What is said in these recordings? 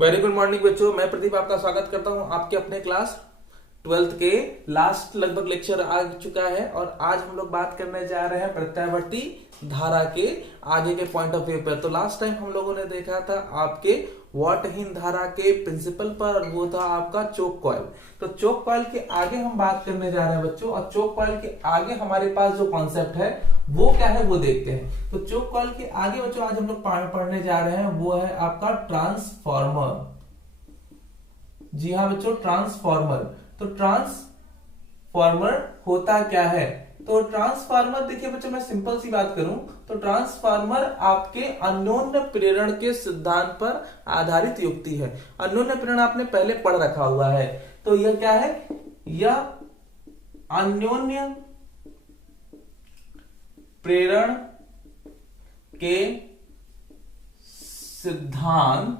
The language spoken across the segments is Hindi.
वेरी गुड मॉर्निंग बच्चों, मैं प्रदीप आपका स्वागत करता हूं आपके अपने क्लास 12th के लास्ट लगभग लेक्चर आ चुका है और आज हम लोग बात करने जा रहे हैं प्रत्यावर्ती धारा के आगे के पॉइंट ऑफ व्यू पर। तो लास्ट टाइम हम लोगों ने देखा था आपके वाटहीन धारा के प्रिंसिपल पर और वो था आपका चोक कॉइल। तो चोक कॉइल के आगे हम बात करने जा रहे हैं बच्चों, और चोक कॉइल के आगे हमारे पास जो कॉन्सेप्ट है वो क्या है वो देखते हैं। तो चोक कॉइल के आगे बच्चों आज हम लोग पढ़ने जा रहे हैं वो है आपका ट्रांसफॉर्मर। जी हाँ बच्चों, ट्रांसफॉर्मर। तो ट्रांसफॉर्मर होता क्या है? तो ट्रांसफार्मर देखिए बच्चों, मैं सिंपल सी बात करूं तो ट्रांसफार्मर आपके अन्योन्य प्रेरण के सिद्धांत पर आधारित युक्ति है। अन्योन्य प्रेरण आपने पहले पढ़ रखा हुआ है। तो यह क्या है? यह अन्योन्य प्रेरण के सिद्धांत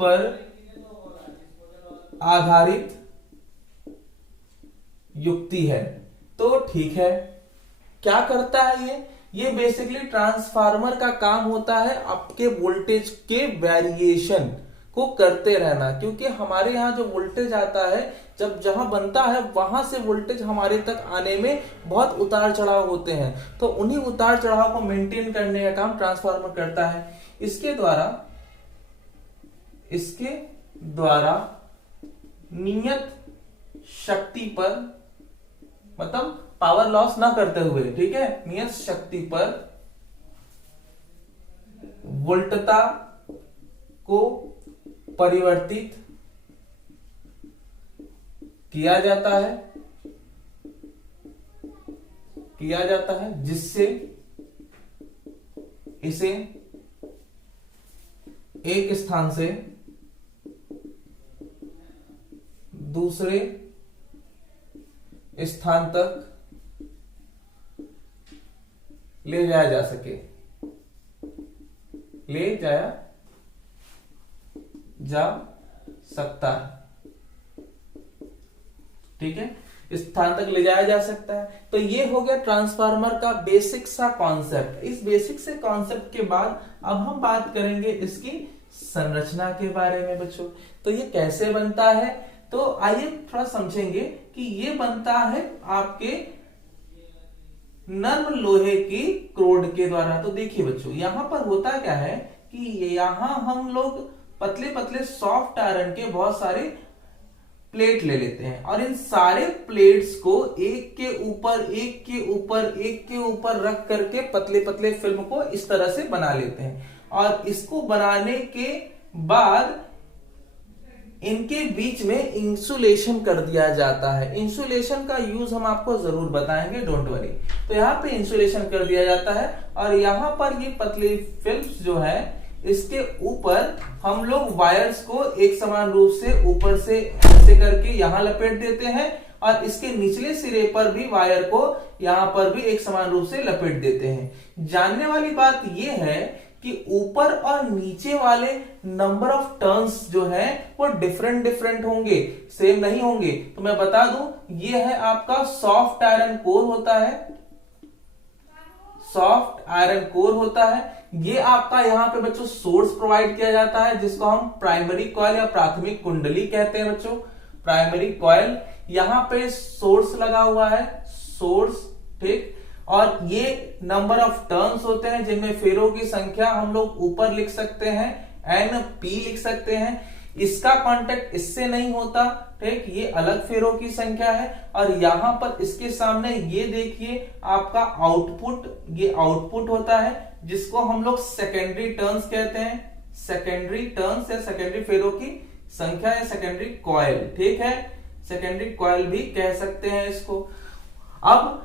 पर आधारित युक्ति है। तो ठीक है, क्या करता है ये बेसिकली ट्रांसफार्मर का काम होता है आपके वोल्टेज के वेरिएशन को करते रहना, क्योंकि हमारे यहाँ जो वोल्टेज आता है जब जहां बनता है वहां से वोल्टेज हमारे तक आने में बहुत उतार चढ़ाव होते हैं। तो उन्हीं उतार चढ़ाव को मेंटेन करने का काम ट्रांसफार्मर करता है। इसके द्वारा नियत शक्ति पर, मतलब पावर लॉस ना करते हुए, ठीक है, नियत शक्ति पर वोल्टता को परिवर्तित किया जाता है जिससे इसे एक स्थान से दूसरे स्थान तक ले जाया जा सकता है, ठीक है, इस स्थान तक ले जाया जा सकता है। तो ये हो गया ट्रांसफार्मर का बेसिक सा कॉन्सेप्ट। इस बेसिक से कॉन्सेप्ट के बाद अब हम बात करेंगे इसकी संरचना के बारे में बच्चों। तो ये कैसे बनता है, तो आइए थोड़ा समझेंगे कि ये बनता है आपके नर्म लोहे की क्रोड के द्वारा। तो देखिए बच्चों, यहां पर होता क्या है कि यहां हम लोग पतले पतले सॉफ्ट आयरन के बहुत सारे प्लेट ले लेते हैं और इन सारे प्लेट्स को एक के ऊपर रख करके पतले पतले फिल्म को इस तरह से बना लेते हैं। और इसको बनाने के बाद इनके बीच में इंसुलेशन कर दिया जाता है। इंसुलेशन का यूज हम आपको जरूर बताएंगे, डोंट वरी। तो यहाँ पे इंसुलेशन कर दिया जाता है और यहाँ पर ये पतली फिल्म्स जो है इसके ऊपर हम लोग वायर्स को एक समान रूप से ऊपर से ऐसे करके यहाँ लपेट देते हैं और इसके निचले सिरे पर भी वायर को यहाँ पर भी एक समान रूप से लपेट देते हैं। जानने वाली बात यह है कि ऊपर और नीचे वाले नंबर ऑफ टर्न्स जो है वो डिफरेंट होंगे, सेम नहीं होंगे। तो मैं बता दूं, ये है आपका सॉफ्ट आयरन कोर होता है। ये आपका यहाँ पे बच्चों सोर्स प्रोवाइड किया जाता है जिसको हम प्राइमरी कॉइल या प्राथमिक कुंडली कहते हैं बच्चों। प्राइमरी कॉइल, यहाँ पे सोर्स लगा हुआ है, सोर्स, ठीक। और ये नंबर ऑफ टर्न्स होते हैं जिनमें फेरों की संख्या हम लोग ऊपर लिख सकते हैं, NP लिख सकते हैं। इसका कांटेक्ट इससे नहीं होता, ठीक, ये अलग फेरों की संख्या है। और यहां पर इसके सामने ये देखिए आपका आउटपुट, ये आउटपुट होता है जिसको हम लोग सेकेंडरी टर्न्स कहते हैं। सेकेंडरी टर्न्स या सेकेंडरी फेरों की संख्या या सेकेंडरी कॉइल, ठीक है, सेकेंडरी कॉइल भी कह सकते हैं इसको। अब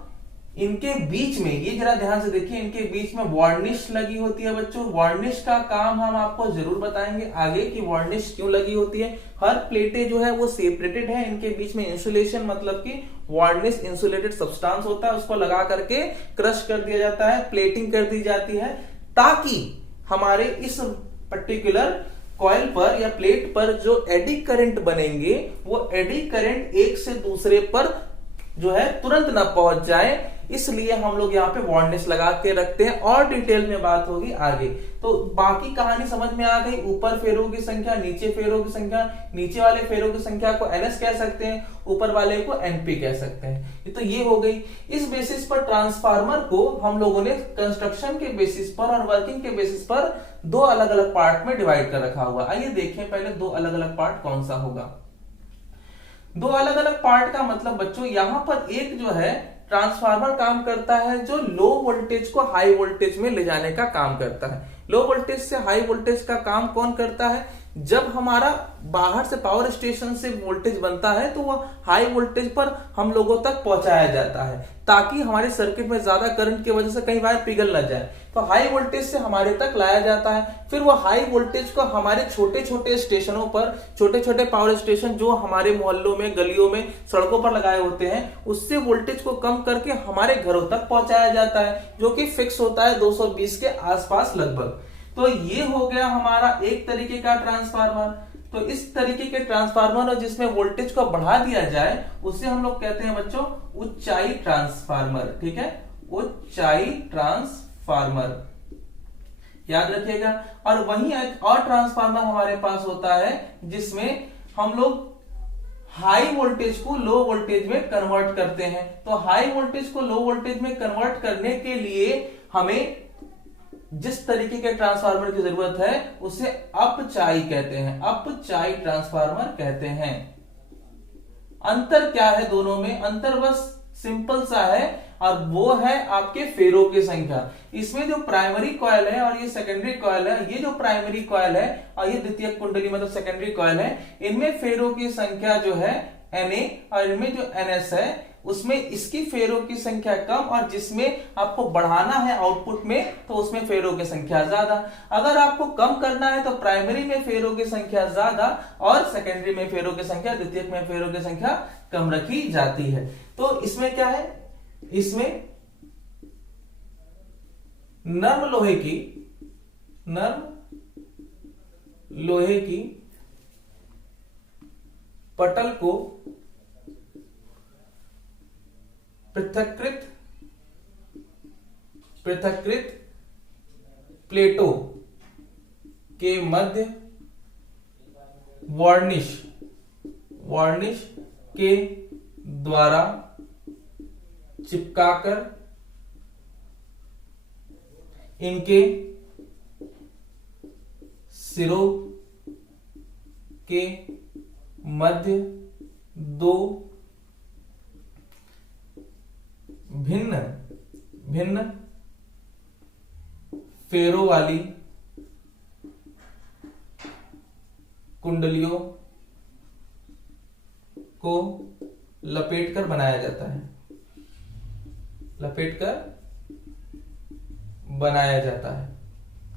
इनके बीच में ये जरा ध्यान से देखिए, इनके बीच में वार्निश लगी होती है बच्चों। वार्निश का काम हम आपको जरूर बताएंगे आगे कि वार्निश क्यों लगी होती है। हर प्लेटें जो है वो सेपरेटेड है, इनके बीच में इंसुलेशन मतलब कि वार्निश इंसुलेटेड सब्सटेंस होता है, उसको लगा करके क्रश कर दिया जाता है, प्लेटिंग कर दी जाती है ताकि हमारे इस पर्टिकुलर कॉइल पर या प्लेट पर जो एडी करंट बनेंगे वो एडी करंट एक से दूसरे पर जो है तुरंत ना पहुंच जाए, इसलिए हम लोग यहाँ पे वार्निश लगा के रखते हैं। और डिटेल में बात होगी आगे। तो बाकी कहानी समझ में आ गई। ऊपर फेरों की संख्या, नीचे फेरों की संख्या, नीचे वाले फेरों की संख्या को NS कह सकते हैं, ऊपर वाले को NP कह सकते हैं। तो ये हो गई। इस बेसिस पर ट्रांसफार्मर को हम लोगों ने कंस्ट्रक्शन के बेसिस पर और वर्किंग के बेसिस पर दो अलग अलग पार्ट में डिवाइड कर रखा हुआ। आइए देखें पहले दो अलग अलग पार्ट कौन सा होगा। दो अलग अलग पार्ट का मतलब बच्चों, यहां पर एक जो है ट्रांसफार्मर काम करता है जो लो वोल्टेज को हाई वोल्टेज में ले जाने का काम करता है। लो वोल्टेज से हाई वोल्टेज का काम कौन करता है? जब हमारा बाहर से पावर स्टेशन से वोल्टेज बनता है तो वह हाई वोल्टेज पर हम लोगों तक पहुंचाया जाता है, ताकि हमारे सर्किट में ज्यादा करंट की वजह से कई बार पिघल न जाए। तो हाई वोल्टेज से हमारे तक लाया जाता है। फिर वो हाई वोल्टेज को हमारे छोटे छोटे स्टेशनों पर, छोटे छोटे पावर स्टेशन जो हमारे मोहल्लों में, गलियों में, सड़कों पर लगाए होते हैं, उससे वोल्टेज को कम करके हमारे घरों तक पहुंचाया जाता है, जो कि फिक्स होता है 220 के आसपास लगभग। तो ये हो गया हमारा एक तरीके का ट्रांसफार्मर। तो इस तरीके के ट्रांसफार्मर जिसमें वोल्टेज को बढ़ा दिया जाए उसे हम लोग कहते हैं बच्चों ऊंचाई ट्रांसफार्मर। ठीक है, ऊंचाई ट्रांसफार्मर, याद रखिएगा। और वहीं एक और ट्रांसफार्मर हमारे पास होता है जिसमें हम लोग हाई वोल्टेज को लो वोल्टेज में कन्वर्ट करते हैं। तो हाई वोल्टेज को लो वोल्टेज में कन्वर्ट करने के लिए हमें जिस तरीके के ट्रांसफार्मर की जरूरत है उसे अपचाई कहते हैं, अपचाई ट्रांसफार्मर कहते हैं। अंतर क्या है दोनों में? अंतर बस सिंपल सा है, और वो है आपके फेरों की संख्या। इसमें जो प्राइमरी कॉइल है और ये सेकेंडरी कॉइल है, ये जो प्राइमरी कॉइल है और ये द्वितीयक कुंडली मतलब सेकेंडरी कॉइल है, इनमें फेरों की संख्या जो है Na और इनमें जो NS है उसमें इसकी फेरों की संख्या कम, और जिसमें आपको बढ़ाना है आउटपुट में तो उसमें फेरों की संख्या ज्यादा। अगर आपको कम करना है तो प्राइमरी में फेरों की संख्या ज्यादा और सेकेंडरी में फेरों की संख्या, द्वितीयक में फेरों की संख्या कम रखी जाती है। तो इसमें क्या है? इसमें नर्म लोहे की पटल को पृथक्कृत प्लेटों के मध्य वार्निश के द्वारा चिपकाकर इनके सिरों के मध्य दो भिन्न फेरों वाली कुंडलियों को लपेटकर बनाया जाता है,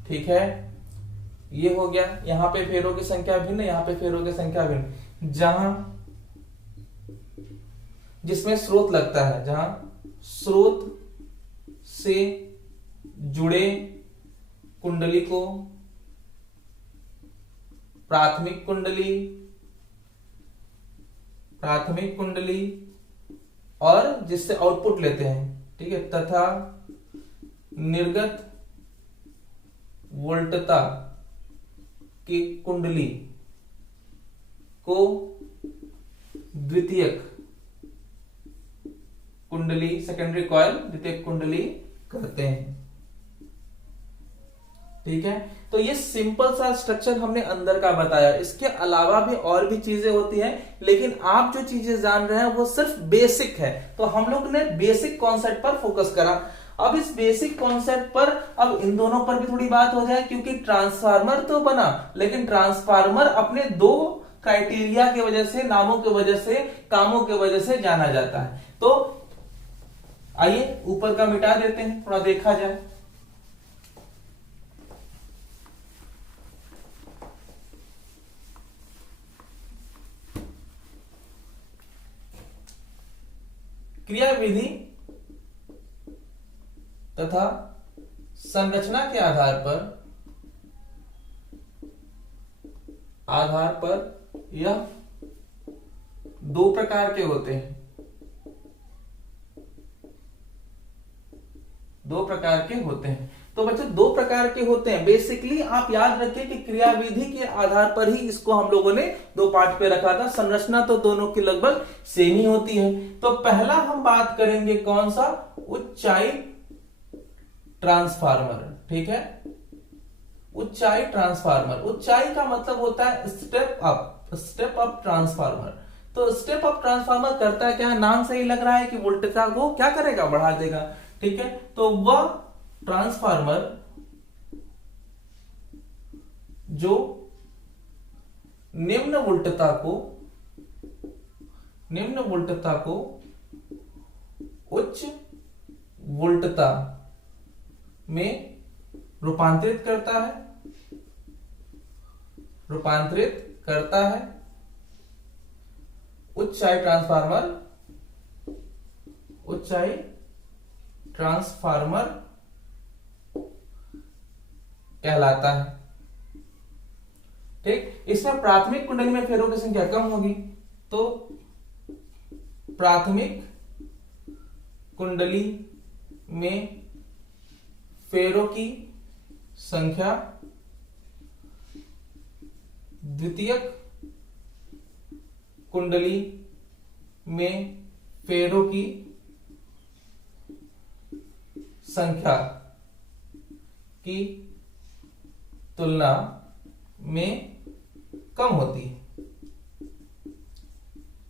ठीक है। ये हो गया। यहां पे फेरों की संख्या भिन्न, यहां पे फेरों की संख्या भिन्न। जहां जिसमें स्रोत लगता है, जहां स्रोत से जुड़े कुंडली को प्राथमिक कुंडली और जिससे आउटपुट लेते हैं, ठीक है, तथा निर्गत वोल्टता की कुंडली को द्वितीयक कुंडली, सेकेंडरी कॉइल, द्वितीयक कुंडली कहते हैं। ठीक है, तो ये सिंपल सा स्ट्रक्चर हमने अंदर का बताया। इसके अलावा भी और भी चीजें होती हैं, लेकिन आप जो चीजें जान रहे हैं वो सिर्फ बेसिक है। तो हम लोग ने बेसिक कॉन्सेप्ट पर फोकस करा। अब इस बेसिक कॉन्सेप्ट पर अब इन दोनों पर भी थोड़ी बात हो जाए, क्योंकि ट्रांसफार्मर तो बना, लेकिन ट्रांसफार्मर अपने दो क्राइटेरिया की वजह से, नामों की वजह से, कामों की वजह से जाना जाता है। तो आइए ऊपर का मिटा देते हैं, थोड़ा देखा जाए। क्रिया विधि तथा संरचना के आधार पर यह दो प्रकार के होते हैं। दो प्रकार के होते हैं। तो बच्चों दो प्रकार के होते हैं। बेसिकली आप याद रखिए कि क्रियाविधि के आधार पर ही इसको हम लोगों ने दो पार्ट पे रखा था। संरचना तो दोनों की लगभग सेम ही होती है। तो पहला हम बात करेंगे कौन सा, ऊंचाई ट्रांसफार्मर। ठीक है, ऊंचाई ट्रांसफार्मर। ऊंचाई का मतलब होता है स्टेप अप ट्रांसफार्मर। तो स्टेप अप ट्रांसफार्मर करता है क्या, नाम से ही लग रहा है कि वोल्टेज को क्या करेगा, बढ़ा देगा। ठीक है, तो वह ट्रांसफार्मर जो निम्न वोल्टता को उच्च वोल्टता में रूपांतरित करता है, ऊंचाई ट्रांसफार्मर कहलाता है। ठीक, इसमें प्राथमिक कुंडली में फेरों की संख्या कम होगी, तो प्राथमिक कुंडली में फेरों की संख्या द्वितीयक कुंडली में फेरों की संख्या की तुलना में कम होती है।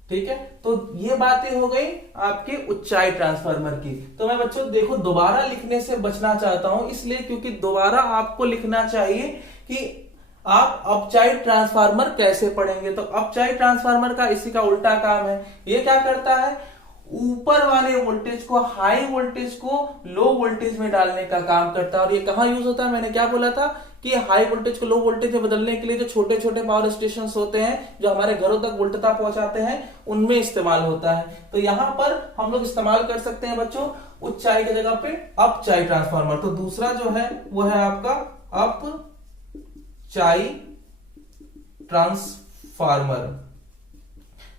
ठीक है, तो ये बातें हो गई आपके ऊंचाई ट्रांसफार्मर की। तो मैं बच्चों देखो दोबारा लिखने से बचना चाहता हूं, इसलिए क्योंकि दोबारा आपको लिखना चाहिए कि आप अपचाई ट्रांसफार्मर कैसे पढ़ेंगे। तो अपचाई ट्रांसफार्मर का इसी का उल्टा काम है। ये क्या करता है, ऊपर वाले वोल्टेज को, हाई वोल्टेज को लो वोल्टेज में डालने का काम करता है। और ये कहां यूज होता है, मैंने क्या बोला था कि हाई वोल्टेज को लो वोल्टेज में बदलने के लिए जो छोटे छोटे पावर स्टेशन होते हैं जो हमारे घरों तक वोल्टता पहुंचाते हैं, उनमें इस्तेमाल होता है। तो यहां पर हम लोग इस्तेमाल कर सकते हैं बच्चों ऊंचाई की जगह पे अपचाई ट्रांसफार्मर। तो दूसरा जो है वो है आपका अपचाई ट्रांसफार्मर।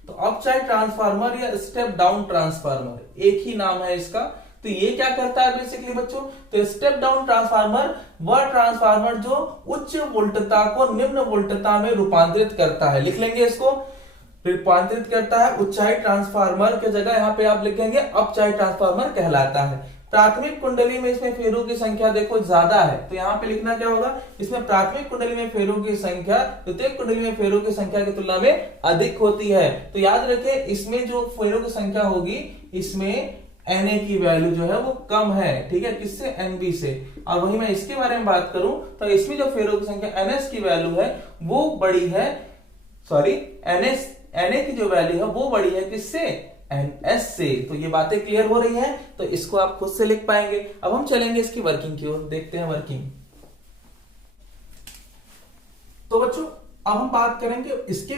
तो अपचाई ट्रांसफार्मर या स्टेप डाउन ट्रांसफार्मर एक ही नाम है इसका। तो ये क्या करता है बेसिकली बच्चों, तो स्टेप डाउन ट्रांसफार्मर वह ट्रांसफार्मर जो उच्च वोल्टता को निम्न वोल्टता में रूपांतरित करता है। लिख लेंगे इसको, रूपांतरित करता है ऊंचाई ट्रांसफार्मर की जगह यहां पे आप लिखेंगे अपचाई ट्रांसफार्मर कहलाता है। प्राथमिक कुंडली में इसमें फेरों की संख्या देखो ज्यादा है, तो यहां पे लिखना क्या होगा, इसमें प्राथमिक कुंडली में फेरों की संख्या द्वितीयक कुंडली में फेरों की संख्या की तुलना में अधिक होती है। तो याद रखें इसमें जो फेरों की संख्या होगी इसमें Na की वैल्यू जो है वो कम है। ठीक है, किससे, Nb से। और वही मैं इसके बारे में बात करूं तो इसमें जो फेरों की संख्या Ns की वैल्यू है वो बड़ी है, सॉरी Na की जो वैल्यू है वो बड़ी है किससे, Ns से। तो ये बातें क्लियर हो रही हैं, तो इसको आप खुद से लिख पाएंगे। अब हम चलेंगे इसकी वर्किंग की ओर, देखते हैं वर्किंग। तो बच्चों अब हम बात करेंगे इसके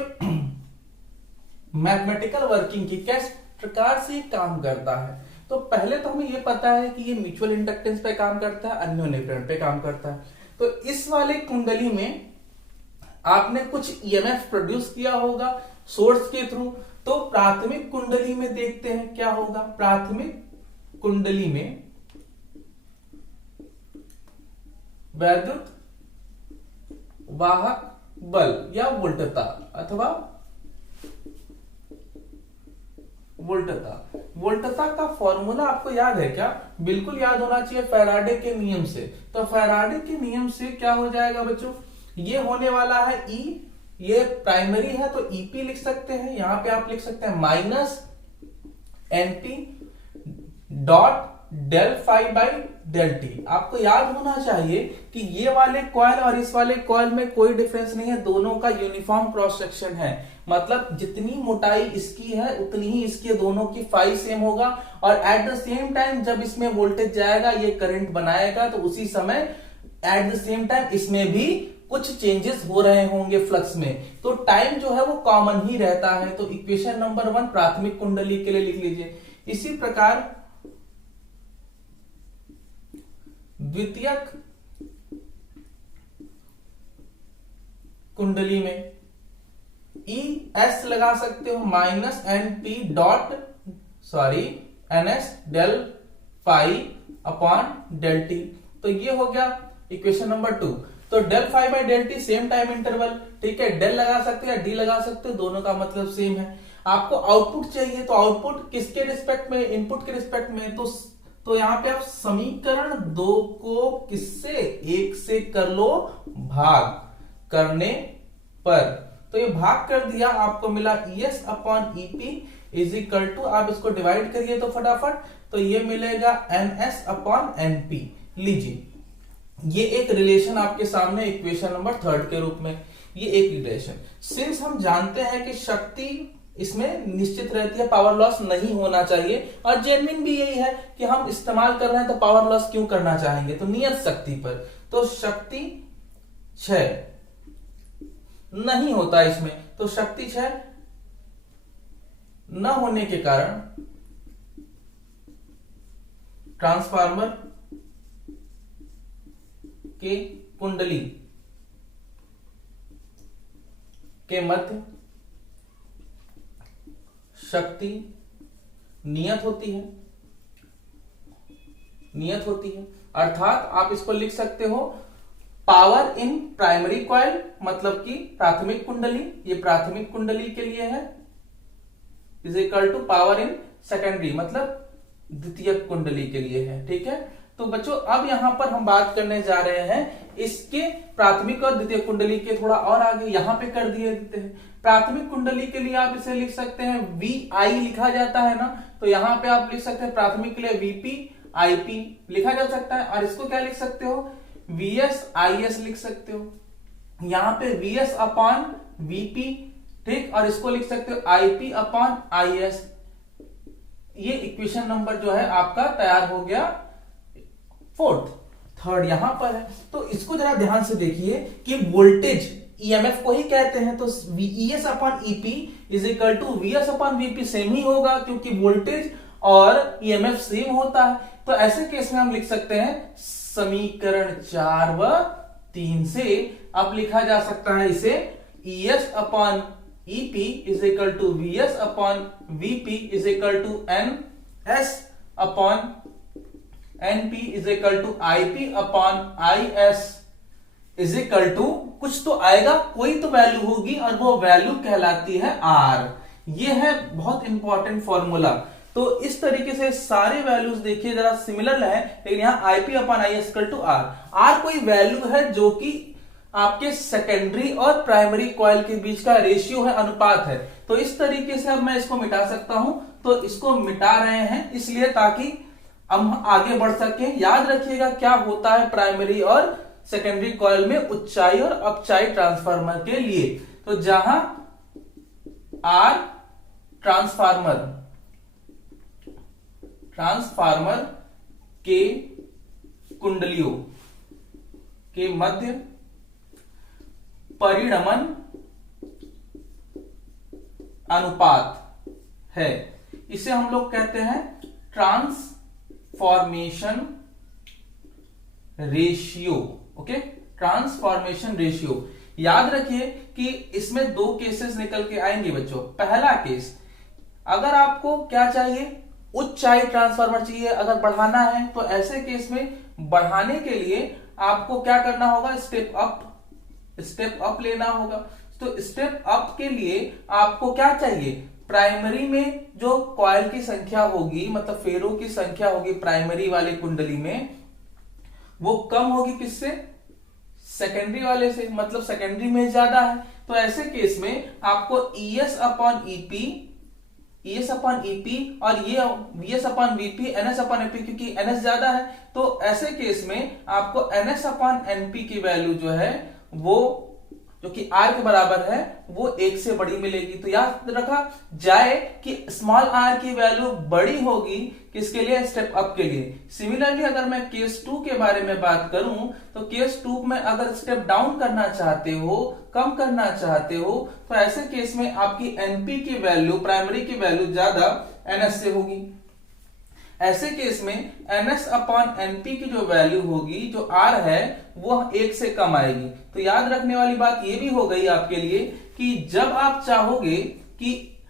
मैथमेटिकल वर्किंग की, किस प्रकार से काम करता है। तो पहले तो हमें ये पता है कि ये म्यूचुअल इंडक्टेंस पे काम करता है, अन्योन्य पे काम करता है। तो इस वाले कुंडली में आपने कुछ ईएमएफ प्रोड्यूस किया होगा सोर्स के थ्रू। तो प्राथमिक कुंडली में देखते हैं क्या होगा। प्राथमिक कुंडली में वैद्युत वाहक बल या वोल्टता अथवा वोल्टता का फॉर्मूला आपको याद है क्या, बिल्कुल याद होना चाहिए, फैराडे के नियम से। तो फैराडे के नियम से क्या हो जाएगा बच्चों, ये होने वाला है E, ये प्राइमरी है तो ईपी लिख सकते हैं, यहां पे आप लिख सकते हैं minus NP dot del five by del T. आपको याद होना चाहिए कि ये वाले कॉइल और इस वाले कॉइल में कोई डिफरेंस नहीं है, दोनों का यूनिफॉर्म क्रॉस सेक्शन है। मतलब जितनी मोटाई इसकी है उतनी ही इसकी, दोनों की फाई सेम होगा। और एट द सेम टाइम जब इसमें वोल्टेज जाएगा ये करंट बनाएगा, तो उसी समय एट द सेम टाइम इसमें भी कुछ चेंजेस हो रहे होंगे फ्लक्स में। तो टाइम जो है वो कॉमन ही रहता है। तो इक्वेशन नंबर 1 प्राथमिक कुंडली के लिए लिख लीजिए। इसी प्रकार द्वितीयक कुंडली में ई एस लगा सकते हो minus N P dot N S del phi upon del T. तो ये हो गया इक्वेशन नंबर 2। तो del phi by del T same time interval, ठीक है, डेल लगा सकते हैं या डी लगा सकते हैं, दोनों का मतलब सेम है। आपको आउटपुट चाहिए, तो आउटपुट किसके रिस्पेक्ट में, इनपुट के रिस्पेक्ट में। तो यहां पे आप समीकरण 2 को किससे, 1 से कर लो भाग, करने पर तो ये भाग कर दिया, आपको मिला ES upon EP is equal to, आप इसको डिवाइड करिए तो फटाफट, तो ये मिलेगा NS अपॉन NP। लीजिए ये एक रिलेशन आपके सामने इक्वेशन नंबर 3 के रूप में, ये एक रिलेशन। सिंस हम जानते हैं कि शक्ति इसमें निश्चित रहती है, पावर लॉस नहीं होना चाहिए, और जेन्युइन भी यही है कि हम इस्तेमाल कर रहे हैं तो पावर लॉस क्यों करना चाहेंगे, तो नियत शक्ति पर। तो शक्ति 6 नहीं होता इसमें, तो शक्ति 6 न होने के कारण ट्रांसफार्मर के कुंडली के मध्य शक्ति नियत होती है, नियत होती है। अर्थात आप इसको लिख सकते हो पावर इन प्राइमरी कॉइल, मतलब कि प्राथमिक कुंडली, ये प्राथमिक कुंडली के लिए है, is equal to power in secondary, मतलब द्वितीयक कुंडली के लिए है, ठीक है। तो बच्चों अब यहां पर हम बात करने जा रहे हैं इसके प्राथमिक और द्वितीय कुंडली के थोड़ा और आगे, यहां पे कर दिए देते हैं। प्राथमिक कुंडली के लिए आप इसे लिख सकते हैं VI लिखा जाता है ना, तो यहां पे आप लिख सकते हैं प्राथमिक के लिए VP IP लिखा जा सकता है, और इसको क्या लिख सकते हो, VS IS लिख सकते हो। यहां पे VS अपॉन VP, ठीक, और इसको लिख सकते हो IP अपॉन IS। ये इक्वेशन नंबर जो है आपका तैयार हो गया 3rd यहां पर है। तो इसको जरा ध्यान से देखिए कि वोल्टेज EMF को ही कहते हैं, तो ES upon EP is equal to VS upon VP same ही होगा, क्योंकि वोल्टेज और EMF सेम होता है। तो ऐसे केस में हम लिख सकते हैं समीकरण 4 व 3 से अब लिखा जा सकता है इसे ES upon EP is equal to VS upon VP is equal to NS upon NP is equal to IP upon IS is equal to कुछ तो आएगा, कोई तो वैल्यू होगी, और वो वैल्यू कहलाती है R। ये है बहुत इंपॉर्टेंट फॉर्मूला। तो इस तरीके से सारे वैल्यूज देखिए जरा सिमिलर है, लेकिन यहां IP upon IS equal to R। R कोई वैल्यू है जो कि आपके सेकेंडरी और प्राइमरी कॉइल के बीच का रेशियो है, अनुपात है। तो इस तरीके से अब मैं इसको मिटा सकता हूं, तो इसको मिटा रहे हैं इसलिए ताकि हम आगे बढ़ सके। याद रखिएगा क्या होता है प्राइमरी और सेकेंडरी कॉइल में उच्चाई और अपचाई ट्रांसफार्मर के लिए। तो जहां R ट्रांसफार्मर के कुंडलियों के मध्य परिणमन अनुपात है, इसे हम लोग कहते हैं transformation ratio. Okay, transformation ratio. याद रखिए कि इसमें 2 केसेस निकल के आएंगे बच्चों। पहला केस, अगर आपको क्या चाहिए, उच्चाई ट्रांसफार्मर चाहिए, अगर बढ़ाना है, तो ऐसे केस में बढ़ाने के लिए आपको क्या करना होगा, स्टेप अप लेना होगा। तो स्टेप अप के लिए आपको क्या चाहिए, प्राइमरी में जो कॉइल की संख्या होगी, मतलब फेरों की संख्या होगी प्राइमरी वाले कुंडली में, वो कम होगी किससे, सेकेंडरी वाले से, मतलब सेकेंडरी में ज्यादा है। तो ऐसे केस में आपको ES अपॉन EP और ये VS upon VP, NS upon NP, क्योंकि NS ज्यादा है, तो ऐसे केस में आपको NS अपॉन NP की वैल्यू जो है वो जो कि R के बराबर है वो 1 से बड़ी मिलेगी। तो याद रखा जाए कि स्मॉल r की वैल्यू बड़ी होगी किसके लिए, स्टेप अप के लिए। सिमिलरली अगर मैं केस 2 के बारे में बात करूं, तो केस 2 में अगर स्टेप डाउन करना चाहते हो, कम करना चाहते हो, तो ऐसे केस में आपकी NP की वैल्यू, प्राइमरी की वैल्यू ज्यादा NS से होगी। ऐसे केस में NS अपॉन NP की जो वैल्यू होगी, जो R है, वो 1 से कम आएगी। तो याद रखने वाली बात ये भी हो गई आपके लिए कि जब आप चाहोगे कि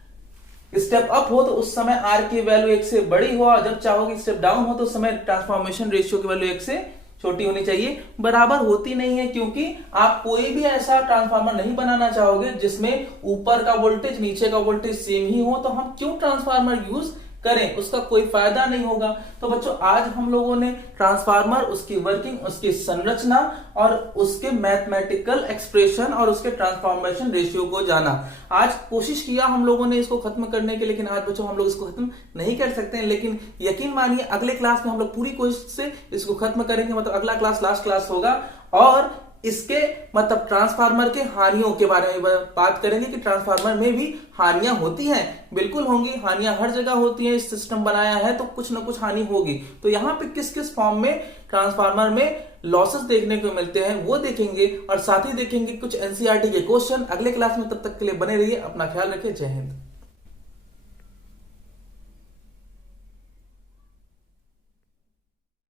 स्टेप अप हो तो उस समय आर की वैल्यू 1 से बड़ी हो, जब चाहोगे स्टेप डाउन हो तो उस समय ट्रांसफॉर्मेशन रेशियो की वैल्यू 1 से छोटी होनी चाहिए। बराबर होती नहीं है, क्योंकि आप कोई भी ऐसा ट्रांसफार्मर नहीं बनाना चाहोगे जिसमें ऊपर का वोल्टेज नीचे का वोल्टेज सेम ही हो, तो हम क्यों ट्रांसफार्मर यूज करें, उसका कोई फायदा नहीं होगा। तो बच्चों आज हम लोगों ने ट्रांसफार्मर, उसकी वर्किंग, उसकी संरचना और उसके मैथमेटिकल एक्सप्रेशन और उसके ट्रांसफॉर्मेशन रेशियो को जाना। आज कोशिश किया हम लोगों ने इसको खत्म करने के, लेकिन आज बच्चों हम लोग इसको खत्म नहीं कर सकते हैं, लेकिन यकीन मानिए अगले क्लास में हम लोग पूरी कोशिश से इसको खत्म करेंगे। मतलब अगला क्लास लास्ट क्लास होगा और इसके मतलब ट्रांसफार्मर के हानियों के बारे में बात करेंगे कि ट्रांसफार्मर में भी हानियां होती हैं। बिल्कुल होंगी, हानियां हर जगह होती हैं, इस सिस्टम बनाया है तो कुछ ना कुछ हानि होगी। तो यहाँ पे किस किस फॉर्म में ट्रांसफार्मर में लॉसेस देखने को मिलते हैं वो देखेंगे, और साथ ही देखेंगे कुछ एनसीईआरटी के क्वेश्चन अगले क्लास में। तब तक के लिए बने रहिए, अपना ख्याल रखिए, जय हिंद।